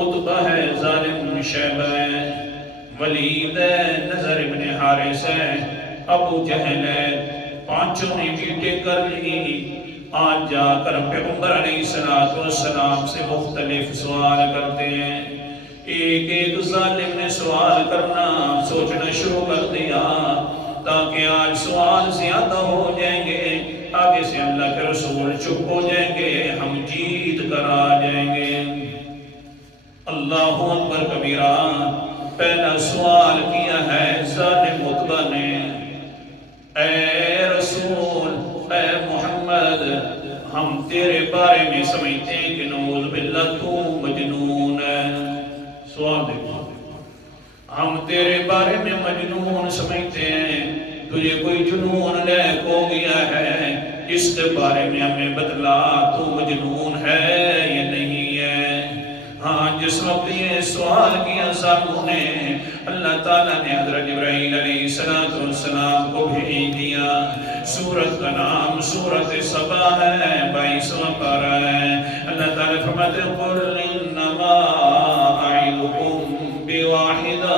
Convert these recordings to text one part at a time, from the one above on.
عتبہ ہے، ظالم بن شیبہ ہے، ولید ہے، نظر ابن حارث ہے، ابو جہل ہے، پانچوں نے بیٹے کر لی۔ آج جا کر پیغمبر علیہ السلام سے مختلف سوال کرتے ہیں۔ ایک ایک ظالم نے سوال کرنا سوچنا شروع کر دیا، تاکہ آج سوال زیادہ ہو جائیں گے، آگے سے اللہ کے رسول چپ ہو جائیں گے، ہم جیت کر آ جائیں گے۔ اللہ اکبر کبیرہ۔ پہلا سوال کیا ہے ظالم عتبہ نے، اے رسول، اے محمد، ہم تیرے بارے میں سمجھتے ہیں کہ نعوذ باللہ تو مجنون ہے۔ سوال دیکھو، ہم تیرے بارے میں مجنون سمجھتے ہیں، تجھے کوئی جنون لائق ہو گیا ہے، اس کے بارے میں ہمیں بتلا، تو مجنون ہے یا نہیں ہے؟ ہاں، جس وقت یہ سوال کیا ساتھوں نے، اللہ تعالیٰ نے حضرت جبرائیل علیہ السلام کو بھیج دیا۔ سورت کا نام سورت سبا ہے، 22واں پارہ ہے۔ اللہ تعالیٰ فرماتے ہیں قُلْ إِنَّمَا أَعِظُكُمْ بِوَاحِدَةٍ،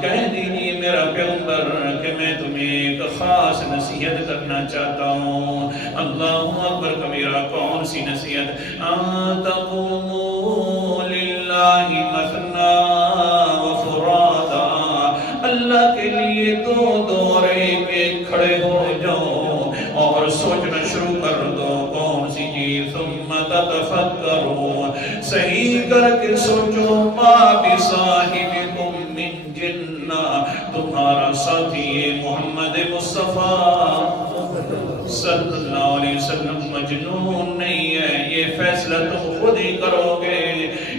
کہہ دیجئے میرا پیغمبر کہ میں تمہیں ایک خاص نصیحت کرنا چاہتا ہوں۔ اللہ اکبر کبیرہ۔ کون سی نصیحت؟ أَن تَقُومُوا لِلَّهِ مَثْنَىٰ وَفُرَادَىٰ، اللہ کے لیے دو دو ایک ایک کھڑے ہو جاؤ اور سوچنا شروع کر دو۔ کون سی چیز؟ ثُمَّ تَتَفَكَّرُوا، صحیح کر کے سوچو، مَا بِصَاحِبِكُم مِّن جِنَّةٍ، تمہارا ساتھی محمد مصطفیٰ صلی اللہ علیہ وسلم مجنون نہیں ہے، یہ فیصلہ تم خود ہی کرو گے۔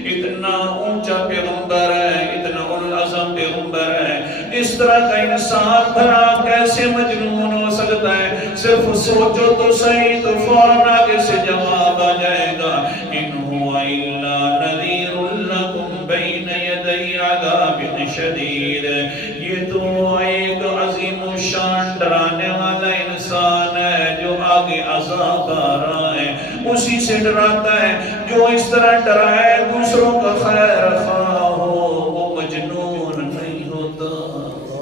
اتنا اونچا پیغمبر ہے، اتنا العظم پیغمبر ہے، اس طرح کا انسان بھلا کیسے مجنون ہو سکتا ہے؟ صرف سوچو تو صحیح، تو فوراً آگے سے جواب آ جائے گا، إِنْ هُوَ إِلَّا نَذِيرٌ لَكُمْ بَيْنَ يَدَيْ عَذَابٍ شَدِيدٍ، یہ تو ایک عظیم و شان ڈرانے والا انسان ہے جو آگے عذاب آ رہا ہے اسی سے ڈراتا ہے، جو اس طرح ڈرائے دوسروں کا خیر خواہ